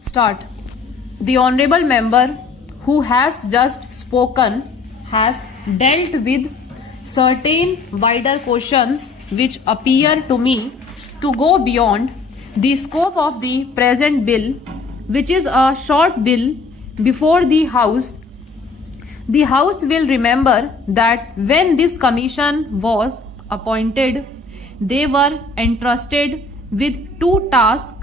Start. The honorable member who has just spoken has dealt with certain wider questions which appear to me to go beyond the scope of the present bill, which is a short bill before the House. The House will remember that when this commission was appointed, they were entrusted with two tasks.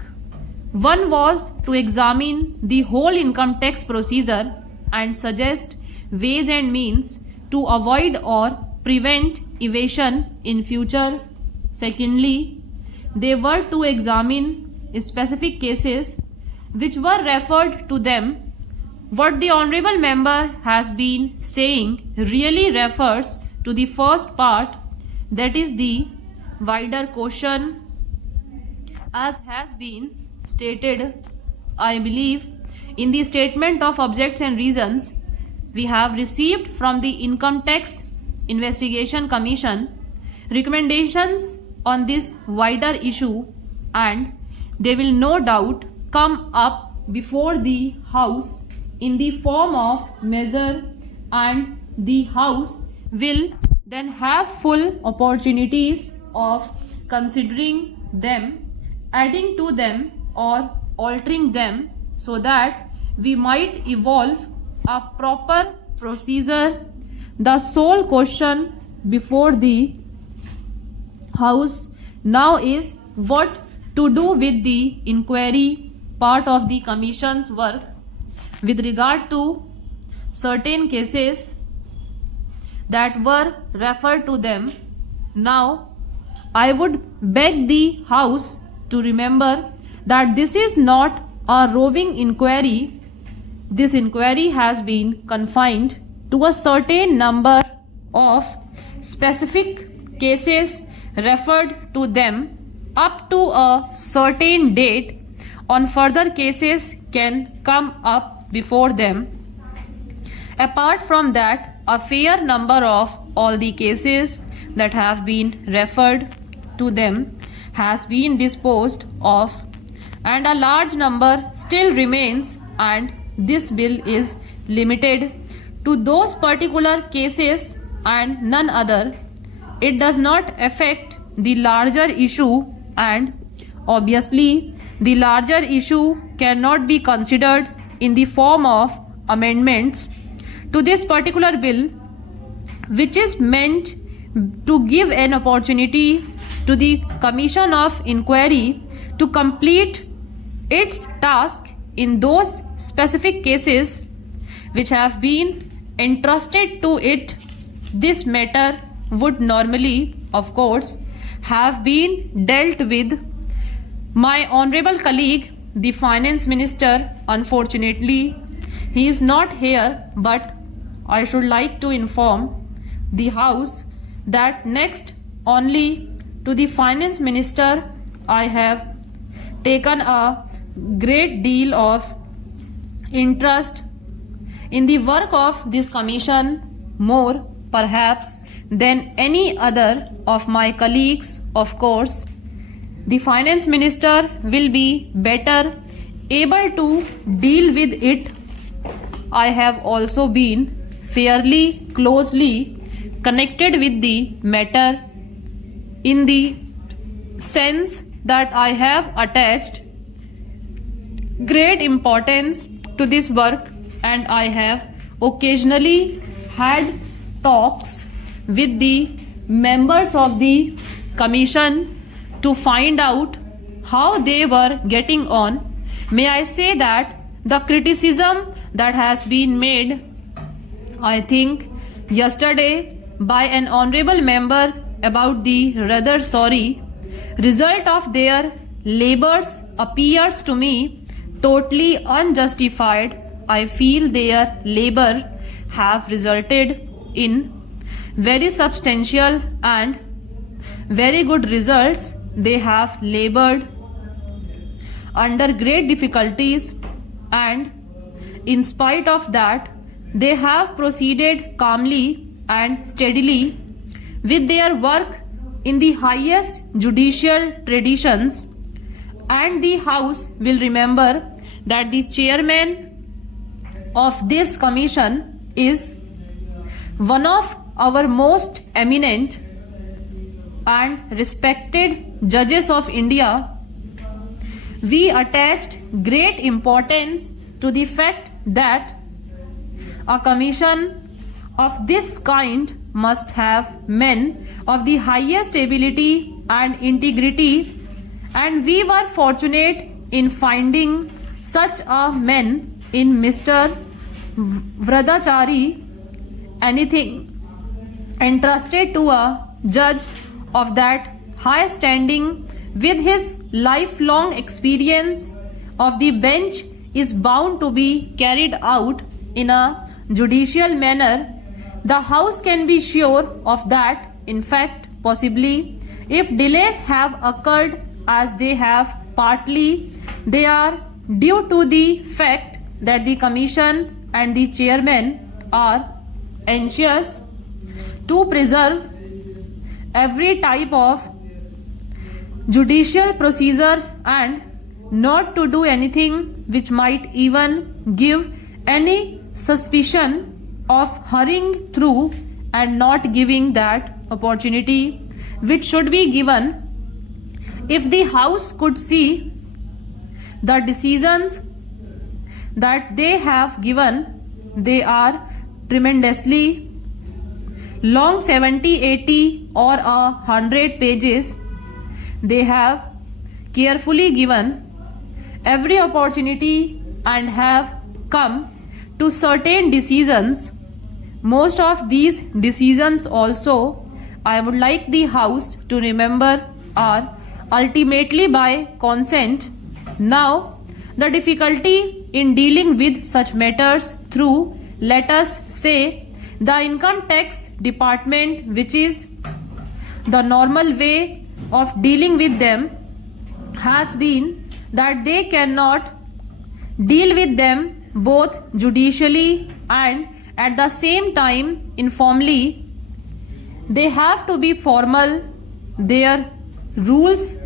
One was to examine the whole income tax procedure and suggest ways and means to avoid or prevent evasion in future. Secondly, they were to examine specific cases which were referred to them. What the honorable member has been saying really refers to the first part, that is the wider question. As has been stated, I believe, in the statement of objects and reasons we have received from the Income Tax Investigation Commission recommendations on this wider issue, and they will no doubt come up before the House in the form of measure, and the House will then have full opportunities of considering them, adding to them or altering them, so that we might evolve a proper procedure. The sole question before the House now is what to do with the inquiry part of the Commission's work with regard to certain cases that were referred to them. Now, I would beg the House to remember that this is not a roving inquiry. This inquiry has been confined to a certain number of specific cases referred to them up to a certain date. On further cases can come up before them. Apart from that, a fair number of all the cases that have been referred to them has been disposed of, and a large number still remains, and this bill is limited to those particular cases and none other. It does not affect the larger issue, and obviously the larger issue cannot be considered in the form of amendments to this particular bill, which is meant to give an opportunity to the Commission of Inquiry to complete its task in those specific cases which have been entrusted to it. This matter would normally, of course, have been dealt with. My honorable colleague, the Finance Minister, unfortunately, he is not here, but I should like to inform the House that next only to the Finance Minister I have taken a great deal of interest in the work of this commission, more perhaps than any other of my colleagues. Of course, the Finance Minister will be better able to deal with it. I have also been fairly closely connected with the matter, in the sense that I have attached great importance to this work, and I have occasionally had talks with the members of the commission to find out how they were getting on. May I say that the criticism that has been made, I think, yesterday by an honorable member about the rather sorry result of their labors appears to me totally unjustified. I feel their labor have resulted in very substantial and very good results. They have labored under great difficulties, and in spite of that, they have proceeded calmly and steadily with their work in the highest judicial traditions. And the House will remember that the chairman of this commission is one of our most eminent and respected judges of India, we attached great importance to the fact that a commission of this kind must have men of the highest ability and integrity, and we were fortunate in finding such a men in Mr. Vradachari. Anything entrusted to a judge of that high standing with his lifelong experience of the bench is bound to be carried out in a judicial manner. The House can be sure of that. In fact, possibly, if delays have occurred as they have partly, they are due to the fact that the Commission and the Chairman are anxious to preserve every type of judicial procedure and not to do anything which might even give any suspicion of hurrying through and not giving that opportunity which should be given. If the House could see the decisions that they have given, they are tremendously long, 70, 80 or 100 pages. They have carefully given every opportunity and have come to certain decisions. Most of these decisions also, I would like the House to remember, are ultimately by consent. Now, the difficulty in dealing with such matters through, let us say, the income tax department, which is the normal way of dealing with them, has been that they cannot deal with them both judicially and at the same time informally. They have to be formal. Their rules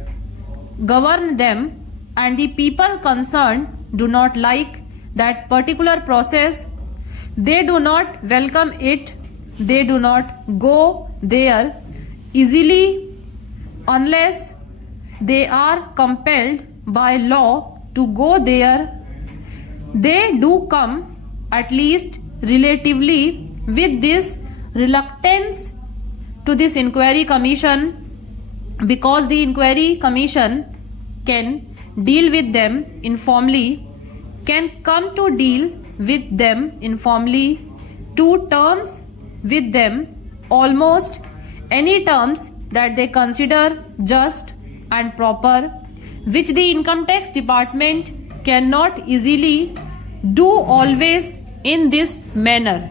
govern them, and the people concerned do not like that particular process. They do not welcome it. They do not go there easily unless they are compelled by law to go there. They do come, at least relatively, with this reluctance to this inquiry commission, because the inquiry commission can deal with them informally, can come to deal with them informally, to terms with them, almost any terms that they consider just and proper, which the income tax department cannot easily do always in this manner.